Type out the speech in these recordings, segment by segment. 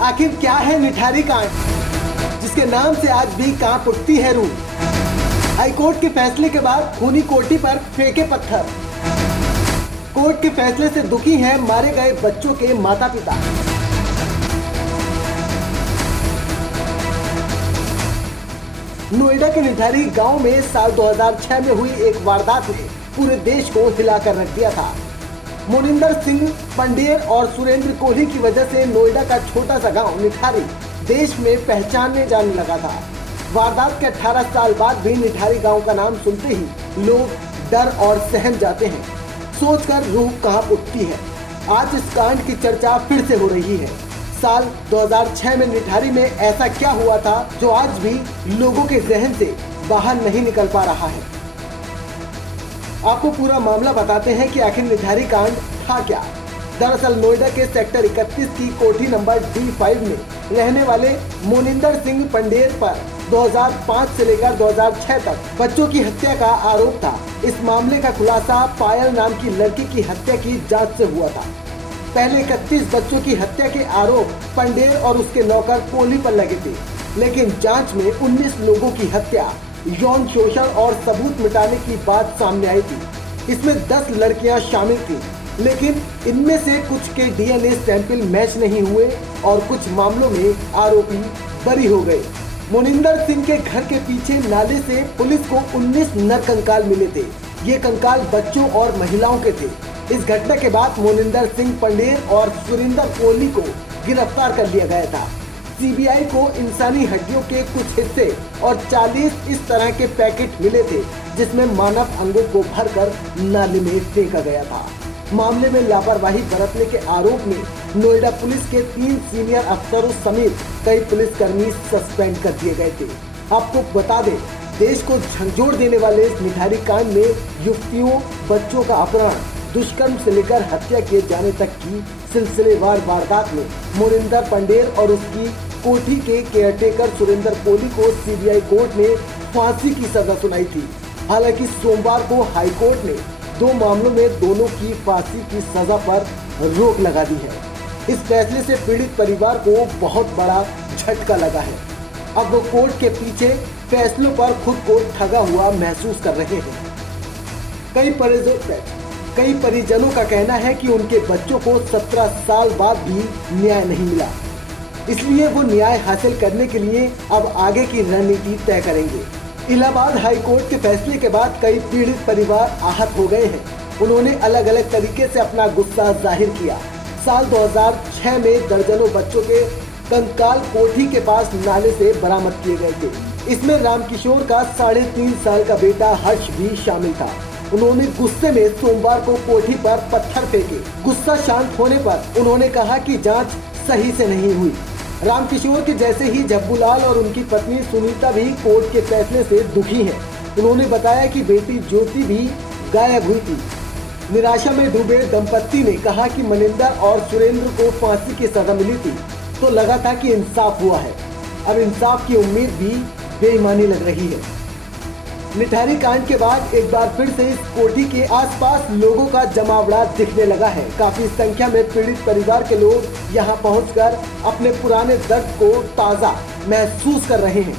आखिर क्या है निठारी कांड, जिसके नाम से आज भी कांप उठती है रूह। हाईकोर्ट के फैसले के बाद खूनी कोठी पर फेंके पत्थर। कोर्ट के फैसले से दुखी हैं मारे गए बच्चों के माता पिता। नोएडा के निठारी गांव में साल 2006 में हुई एक वारदात ने पूरे देश को हिलाकर रख दिया था। मोनिंदर सिंह पंडेर और सुरेंद्र कोहली की वजह से नोएडा का छोटा सा गांव निठारी देश में पहचानने जाने लगा था। वारदात के 18 साल बाद भी निठारी गांव का नाम सुनते ही लोग डर और सहम जाते हैं। सोचकर रूह कांप उठती है। आज इस कांड की चर्चा फिर से हो रही है। साल 2006 में निठारी में ऐसा क्या हुआ था जो आज भी लोगों के जहन से बाहर नहीं निकल पा रहा है। आपको पूरा मामला बताते हैं कि आखिर निठारी कांड था क्या। दरअसल नोएडा के सेक्टर 31 की कोठी नंबर D5 में रहने वाले मोनिंदर सिंह पंडेर पर 2005 से लेकर 2006 तक बच्चों की हत्या का आरोप था। इस मामले का खुलासा पायल नाम की लड़की की हत्या की जांच से हुआ था। पहले 31 बच्चों की हत्या के आरोप पंडेर और उसके नौकर कोहली पर लगे थे, लेकिन जांच में 19 लोगों की हत्या, यौन शोषण और सबूत मिटाने की बात सामने आई थी। इसमें 10 लड़कियां शामिल थी, लेकिन इनमें से कुछ के DNA सैंपल मैच नहीं हुए और कुछ मामलों में आरोपी बरी हो गए। मोनिंदर सिंह के घर के पीछे नाले से पुलिस को 19 नर कंकाल मिले थे। ये कंकाल बच्चों और महिलाओं के थे। इस घटना के बाद मोनिंदर सिंह पंडेर और सुरेंद्र कोहली को गिरफ्तार कर लिया गया था। CBI को इंसानी हड्डियों के कुछ हिस्से और 40 इस तरह के पैकेट मिले थे, जिसमें मानव अंगों को भरकर नाले में फेंका गया था। मामले में लापरवाही बरतने के आरोप में नोएडा पुलिस के 3 सीनियर अफसरों समेत कई पुलिसकर्मी सस्पेंड कर दिए गए थे। आपको बता दें, देश को झंझोड़ देने वाले इस निठारी कांड में युवतियों, बच्चों का अपहरण, दुष्कर्म से लेकर हत्या किए जाने तक की सिलसिलेवार वारदात में मोनिंदर पंडेर और उसकी कोठी के केयरटेकर सुरेंद्र कोहली को CBI कोर्ट ने फांसी की सजा सुनाई थी। हालांकि सोमवार को हाई कोर्ट ने 2 मामलों में दोनों की फांसी की सजा पर रोक लगा दी है। इस फैसले से पीड़ित परिवार को बहुत बड़ा झटका लगा है। अब वो कोर्ट के पीछे फैसलों पर खुद को ठगा हुआ महसूस कर रहे हैं। कई परिजनों का कहना है कि उनके बच्चों को 17 साल बाद भी न्याय नहीं मिला, इसलिए वो न्याय हासिल करने के लिए अब आगे की रणनीति तय करेंगे। इलाहाबाद हाई कोर्ट के फैसले के बाद कई पीड़ित परिवार आहत हो गए हैं। उन्होंने अलग अलग तरीके से अपना गुस्सा जाहिर किया। साल 2006 में दर्जनों बच्चों के कंकाल कोठी के पास नाले से बरामद किए गए थे। इसमें रामकिशोर का 3.5 साल का बेटा हर्ष भी शामिल था। उन्होंने गुस्से में सोमवार को कोठी पर पत्थर फेंके। गुस्सा शांत होने पर उन्होंने कहा कि जांच सही से नहीं हुई। रामकिशोर के जैसे ही जब्बूलाल और उनकी पत्नी सुनीता भी कोर्ट के फैसले से दुखी हैं। उन्होंने बताया कि बेटी ज्योति भी गायब हुई थी। निराशा में डूबे दंपत्ति ने कहा कि मनिंदर और सुरेंद्र को फांसी की सजा मिली थी तो लगा था कि इंसाफ हुआ है। अब इंसाफ की उम्मीद भी बेईमानी लग रही है। निठारी कांड के बाद एक बार फिर से इस कोठी के आसपास लोगों का जमावड़ा दिखने लगा है। काफी संख्या में पीड़ित परिवार के लोग यहां पहुंचकर अपने पुराने दर्द को ताजा महसूस कर रहे हैं।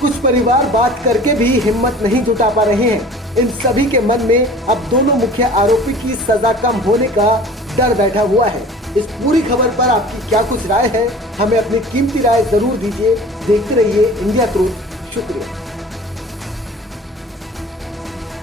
कुछ परिवार बात करके भी हिम्मत नहीं जुटा पा रहे हैं। इन सभी के मन में अब दोनों मुख्य आरोपी की सजा कम होने का डर बैठा हुआ है। इस पूरी खबर पर आपकी क्या कुछ राय है, हमें अपनी कीमती राय जरूर दीजिए। देखते रहिए इंडिया ट्रूथ। शुक्रिया।